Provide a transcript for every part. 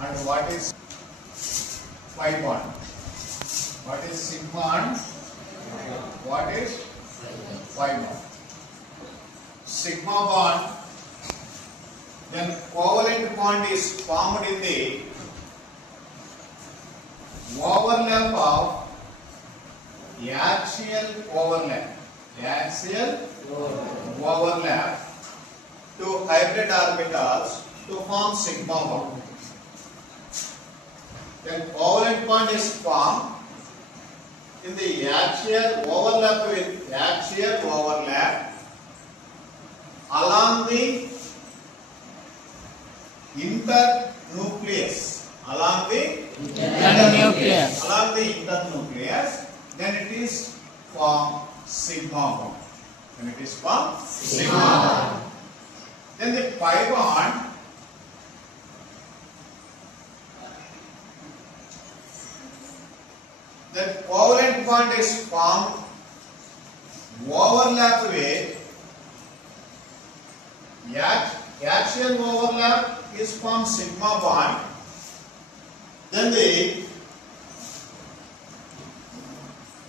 and what is pi bond? What is sigma and what is pi bond? Sigma bond, then covalent bond is formed in the overlap of axial overlap to hybrid orbitals to form sigma bond. Then covalent bond is formed in the axial overlap along the internucleus. Along the internucleus, then it is formed sigma bond. Then the pi bond, the covalent bond is formed overlap with axial overlap is formed sigma bond. Then the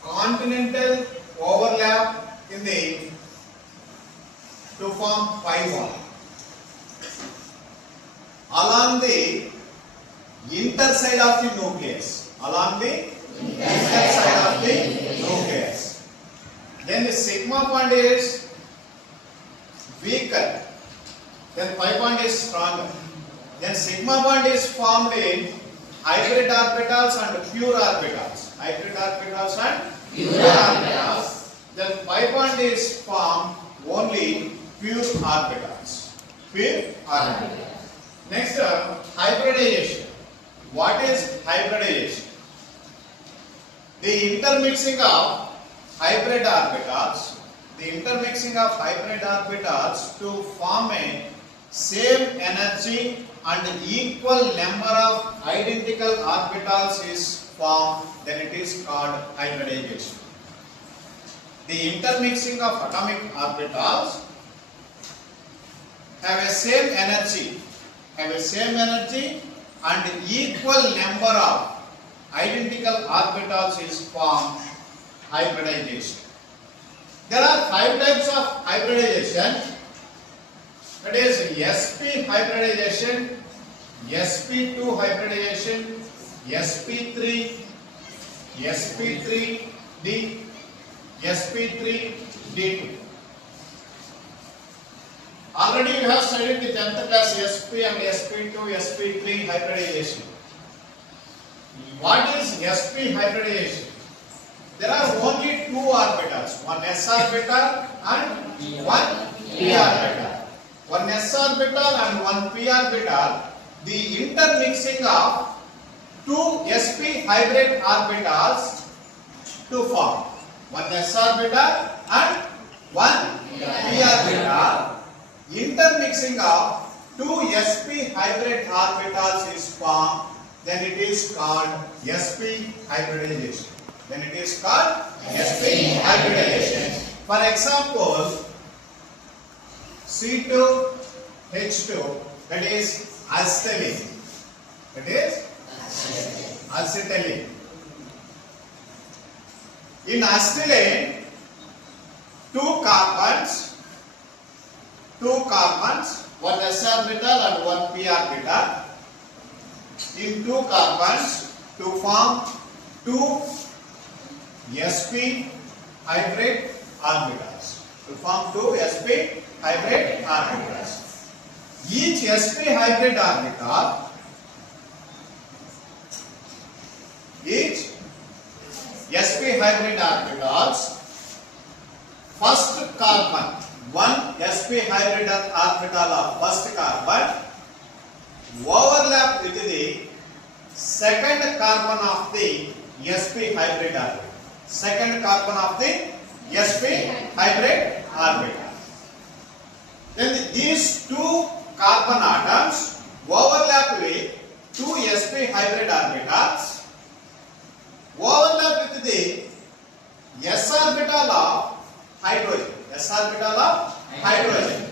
continental overlap in the to form pi bond. Along the interside of the nucleus. Then the sigma bond is weaker. Then pi bond is stronger. Then sigma bond is formed in hybrid orbitals and pure orbitals. Then pi bond is formed only pure orbitals. Next, hybridization. What is hybridization? The intermixing of hybrid orbitals. To form a same energy and equal number of identical orbitals is formed, then it is called hybridization. The intermixing of atomic orbitals have a same energy and equal number of identical orbitals is formed hybridization. There are 5 types of hybridization. That is sp hybridization, sp2 hybridization, sp3, sp3d, sp3d2. Already you have studied the 10th class sp and sp2, sp3 hybridization. What is sp hybridization? There are only 2 orbitals, one s orbital and one p orbital. One s orbital and one p orbital, the intermixing of 2 sp hybrid orbitals to form one s orbital and one p orbital. Intermixing of 2 sp hybrid orbitals is formed, then it is called sp hybridization. For example, C2H2, that is acetylene. In acetylene, 2 carbons, one s orbital and one p orbital. In 2 carbons to form 2 sp hybrid orbitals. Each sp hybrid orbitals, first carbon, one sp hybrid orbital of first carbon overlap with the second carbon of the sp hybrid orbital. Then these 2 carbon atoms overlap with 2 sp hybrid orbitals, overlap with the s orbital of hydrogen.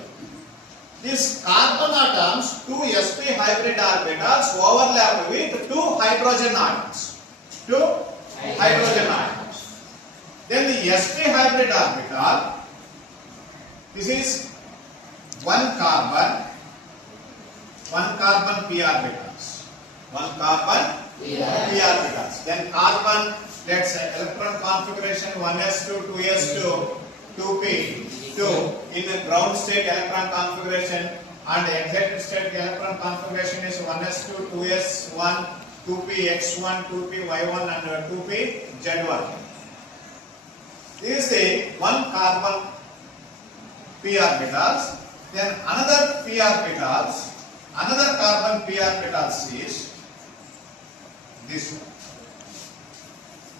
This these carbon atoms, two sp hybrid orbitals overlap with two hydrogen atoms. Two hydrogen atoms. Then the sp hybrid orbital, this is one carbon p orbitals. One carbon p orbitals. Then carbon, let's say electron configuration 1s2, 2s2, 2p, 2 in the ground state electron configuration, and excited state electron configuration is 1s2, 2s1, 2p x1, 2p y1 and 2p z1. This is a one carbon p orbitals. Then another p orbitals, another carbon p orbitals is this one.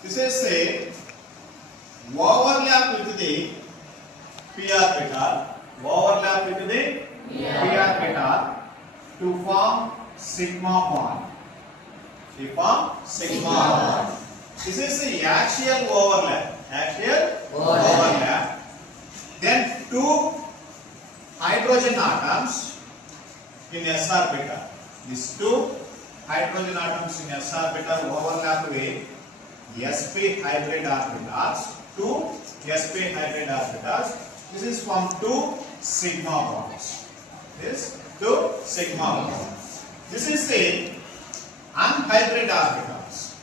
This is a overlap with the p orbital, overlap with the p orbital to form sigma bond. To form sigma bond. This is the axial overlap. Axial overlap. Then two hydrogen atoms in s orbital. These two hydrogen atoms in s orbital overlap with sp hybrid orbitals. Two sp hybrid orbitals. This is from two sigma bonds. This two sigma bonds. This is the unhybrid orbitals.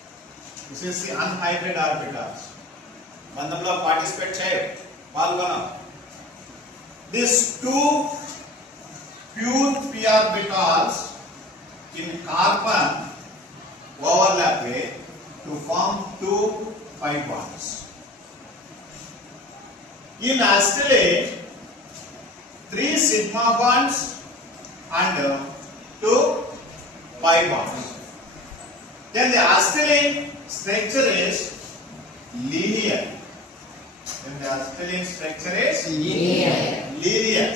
This is the unhybrid orbitals. బంధంలో participate చేయ పాల్గొన. These two pure p orbitals in carbon overlap to form two pi bonds. In acetylene, three sigma bonds and two pi bonds. Then the acetylene structure is linear. Then the acetylene structure is linear.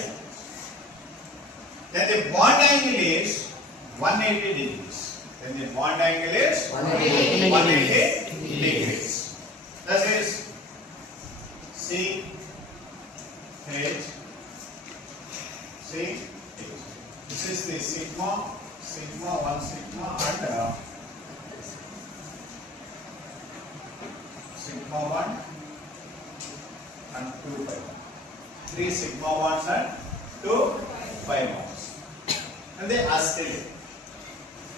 Then the bond angle is 180 degrees. Then the bond angle is 180 degrees. That is C H. This is the sigma, one sigma and sigma 1 and 2 pi. Three sigma bonds and 2 pi bonds. And the acetylene.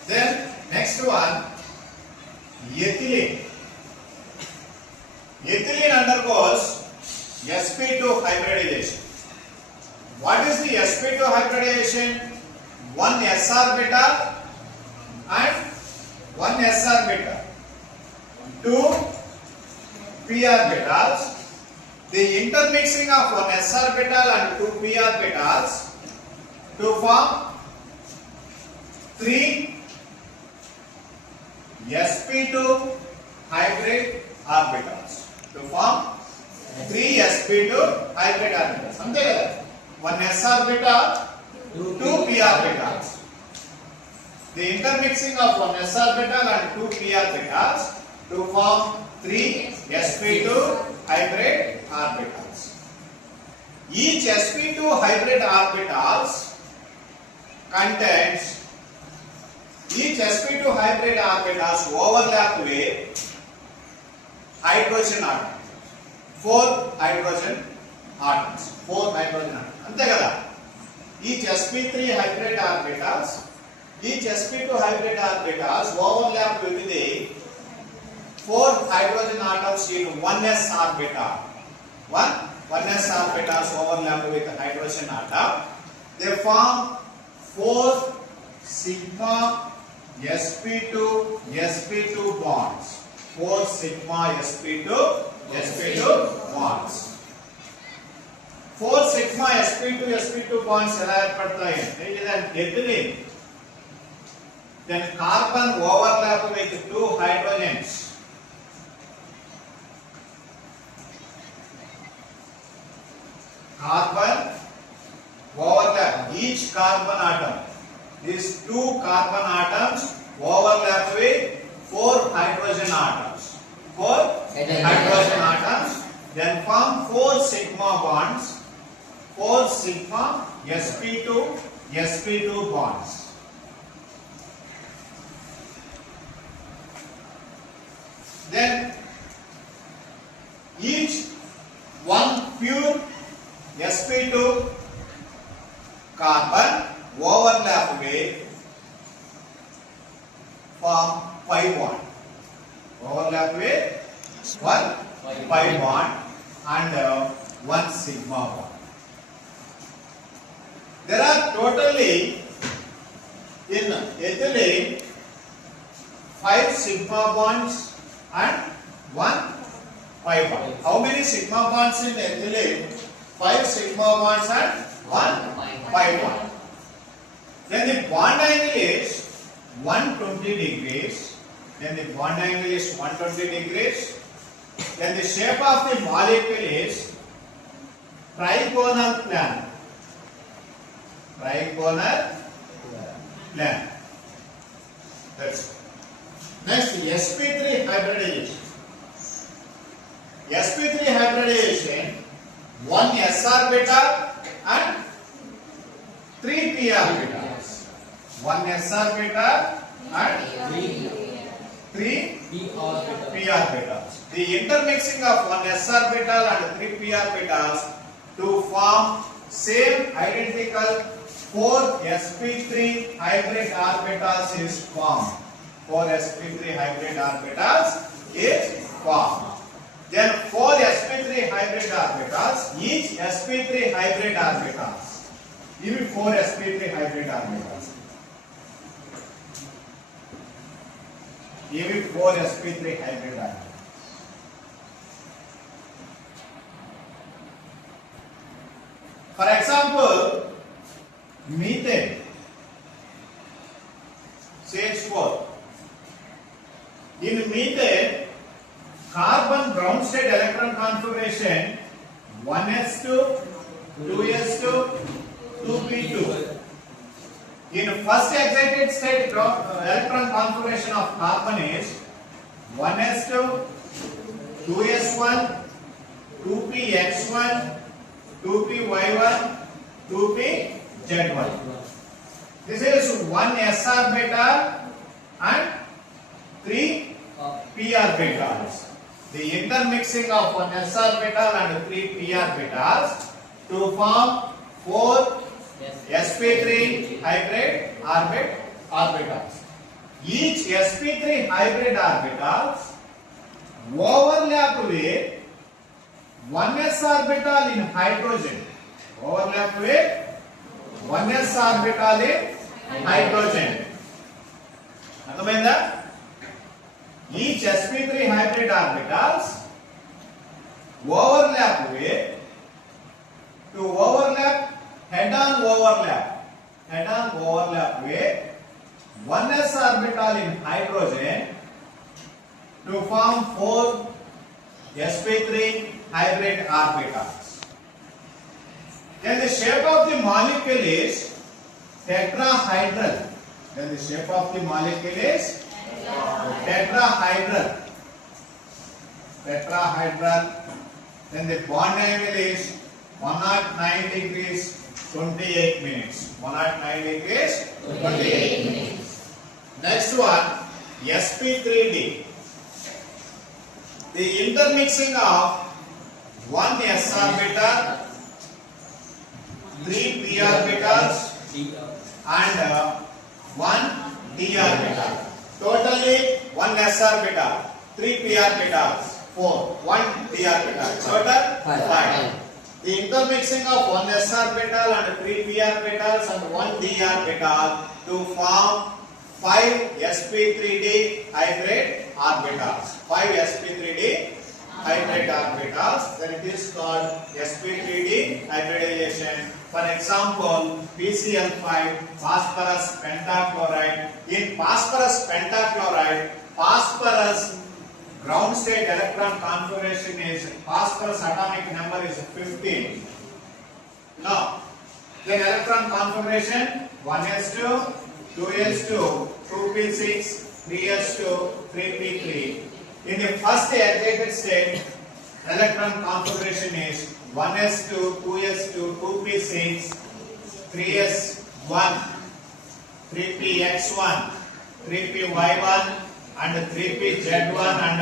Then next one, ethylene. Ethylene undergoes sp2 hybridization. What is the sp2 hybridization? One s orbital and one s orbital. Two p orbitals. The intermixing of one s orbital and two p orbitals to form three sp2 hybrid orbitals. To form three sp2 hybrid orbitals. అంతే కదా, one s orbital, two p orbitals. The intermixing of one s orbital and two p orbitals to form three sp2 hybrid orbitals. Each sp2 hybrid orbitals contains, each sp2 hybrid orbitals overlap with hydrogen atoms. Four hydrogen atoms. అంతే కదా. Each sp3 hybrid orbitals, each sp2 hybrid orbitals overlap with the four hydrogen atoms in 1s orbital. One s orbitals overlap with the hydrogen atom. They form four sigma sp2 bonds. Four sigma sp2 bonds. Four sigma sp2 bonds ఎలా ఏర్పడతాయి అంటే ethylene. Then carbon overlap with two hydrogens. Carbon overlap, each carbon atom. These two carbon atoms overlap with four hydrogen atoms. Then form four sigma bonds. 4 sigma sp2 bonds. Then each one pure sp2 carbon overlap with form pi bond. Overlap with one pi bond and one sigma bond. There are totally in ethylene 5 sigma bonds and 1 pi bond. How many sigma bonds in ethylene? 5 sigma bonds and 1 pi bond. Then the bond angle is 120 degrees. Then the bond angle is 120 degrees. Then the shape of the molecule is trigonal plane. Trigonal plane. That's it. Next, sp3 hybridization. sp3 hybridization, 1 s orbital and 3 p orbitals. 1 s orbital and 3 p orbitals. The intermixing of 1 s orbital and 3 p orbitals to form same identical 4 sp3 hybrid orbitals is formed. 4 sp3 hybrid orbitals is formed. Then 4 sp3 hybrid orbitals, each sp3 hybrid orbitals. Give me 4 sp3 hybrid orbitals. Give me 4 sp3 hybrid orbitals. For example, methane, CH4. In methane, carbon ground state electron configuration 1s2, 2s2, 2p2. In first excited state electron configuration of carbon is 1s2, 2s1, 2px1, 2py1, 2pz1. This is 1 s orbital and 3 p orbitals. The intermixing of 1 s orbital and 3 p orbitals to form 4 sp3 hybrid orbitals. Each sp3 hybrid orbitals overlap with 1 s orbital in hydrogen. Overlap with 1 s orbital in hydrogen. Understand? Each sp3 hybrid orbitals overlap with, to overlap, head-on overlap with 1 s orbital in hydrogen to form 4 sp3 hybrid orbitals. Then the shape of the molecule is tetrahedral. Then the shape of the molecule is tetrahedral. Then the bond angle is 109 degrees 28 minutes. 109 degrees 28 minutes. Next one, sp3d. The intermixing of 1 s orbital, 3 p orbitals and 1 d orbital. Totally 1 s orbital, 3 p orbitals, 4, 1 d orbital. Total 5. The intermixing of 1 s orbital and 3 p orbitals and 1 d orbital to form 5 sp3d hybrid orbitals. 5 sp3d hybrid orbitals. Then it is called sp3d hybridization. For example, PCl5, phosphorus pentachloride. In phosphorus pentachloride, phosphorus ground state electron configuration is, phosphorus atomic number is 15. Now, then electron configuration 1s2, 2s2, 2p6, 3s2, 3p3. In the first excited state, electron configuration is 1s2, 2s2, 2p6, 3s1, 3px1, 3py1 and 3pz1 and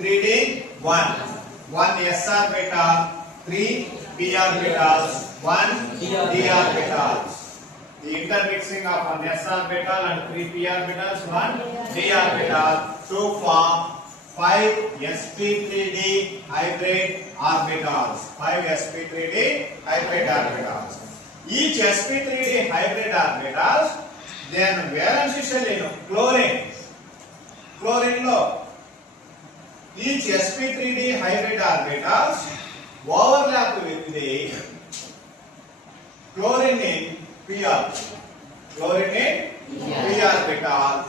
3d1. 1 s orbital, 3 p orbitals, 1 d orbitals. The intermixing of 1 s orbital and 3 p orbitals, 1 d orbital to form 5 sp3d hybrid orbitals. 5 sp3d hybrid orbitals. Each sp3d hybrid orbitals, then valence shell in chlorine. Chlorine lo each sp3d hybrid orbitals overlap with the chlorine in p orbital. Chlorine in p orbital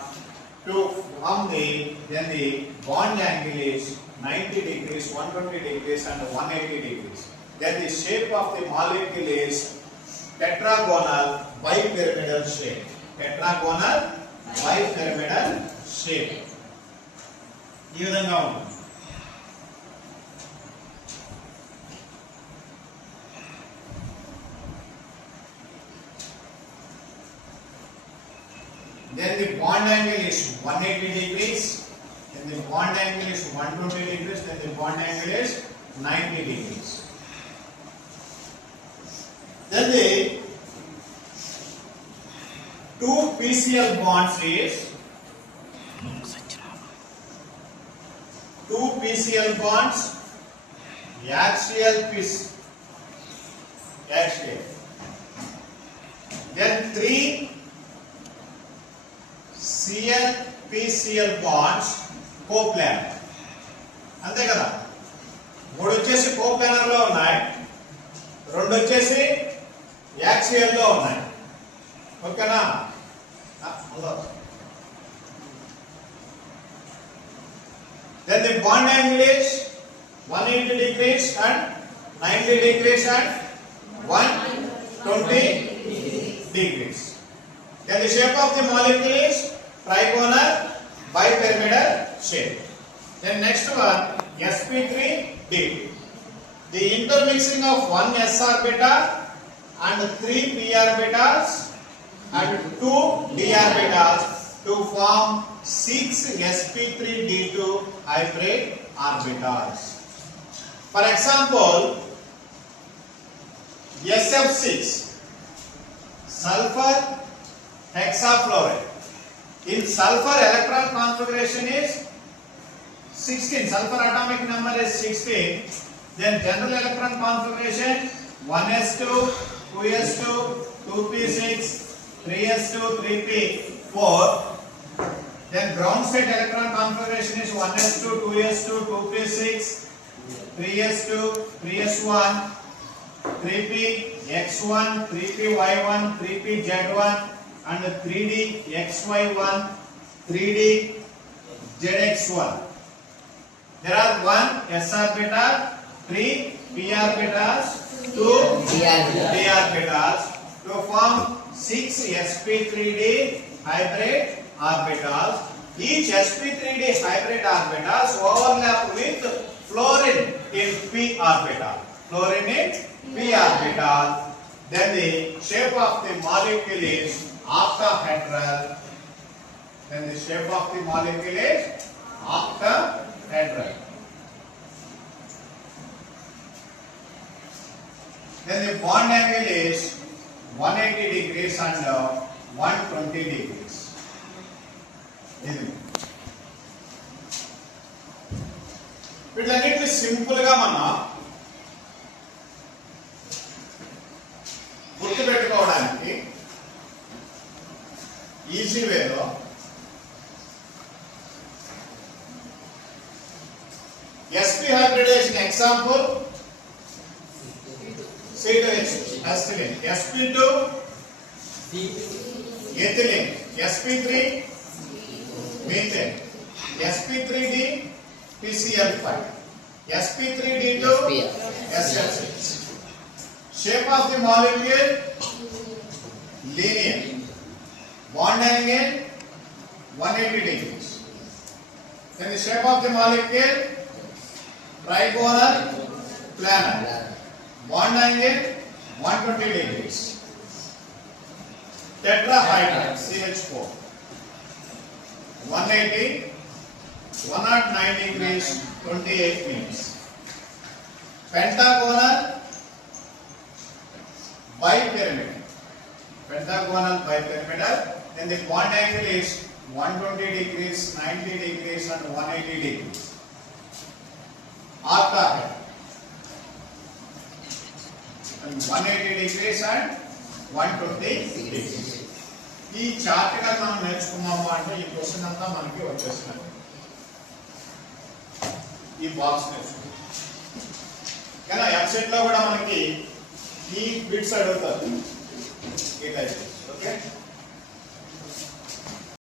to form the bond angle is 90 degrees, 120 degrees and 180 degrees. Then the shape of the molecule is tetragonal bipyramidal shape. Tetragonal bipyramidal shape. ఈ విధంగా ఉంటుంది. Then the bond angle is 180 degrees. Then the bond angle is 120 degrees. Then the bond angle is 90 degrees. Then the two PCl bonds is two PCl bonds, axial axial. Then three Cl PCl bonds coplanar. అంతే కదా, మూడు వచ్చేసి coplanar లో ఉన్నాయి, రెండు వచ్చేసి axial లో ఉన్నాయి. ఓకేనా? Then the bond angle is 180 degrees and 90 degrees and 120 degrees. Then the shape of the molecule is trigonal bipyramidal shape. Then next one, sp3d. The intermixing of 1 s orbital and 3 p orbitals and 2 d orbitals to form 6 sp3d2 hybrid orbitals. For example, SF6 sulfur hexafluoride. In sulfur electron configuration is 16. Sulfur atomic number is 16. Then general electron configuration 1s2, 2s2, 2p6, 3s2, 3p4. Then ground state electron configuration is 1s2, 2s2, 2p6, 3s2, 3s1, 3px1, 3py1, 3pz1 and 3dxy1, 3dzx1. There are 1 s orbital, 3 p orbitals, 2 d orbitals to form 6 sp3d hybrid orbitals. Each sp3d hybrid orbitals overlap with fluorine in p orbital. Fluorine in p orbital. Then the shape of the molecule is octahedral. Then the shape of the molecule is octahedral. Then the bond angle is 180 degrees and 120 degrees. వీటన్నిటిని simple గా మనం గుర్తుపెట్టుకోవడానికి easy వేలో sp hybridization example C2H ethylene, sp2 ethylene, sp3 methane, sp3d PCl5, sp3d2 SF6. Shape of the molecule linear. Bond angle 180 degrees. Then the shape of the molecule trigonal planar. bond angle 120 degrees. Tetrahedral CH4 180, 109 degrees 28 minutes. Pentagonal bipyramid. Pentagonal bipyramidal, then the bond angle is 120 degrees, 90 degrees and 180 degrees. Octahedral, and 180 degrees and 120 degrees. ఈ chart గా మనం నేర్చుకున్నాము అంటే ఈ question అంతా మనకి వచ్చేస్తుంది. ఈ బాక్స్ నేర్చుకున్నాం కానీ వెబ్సైట్ లో కూడా మనకి ఈ బిట్స్ అడుగుతారు. ఓకే.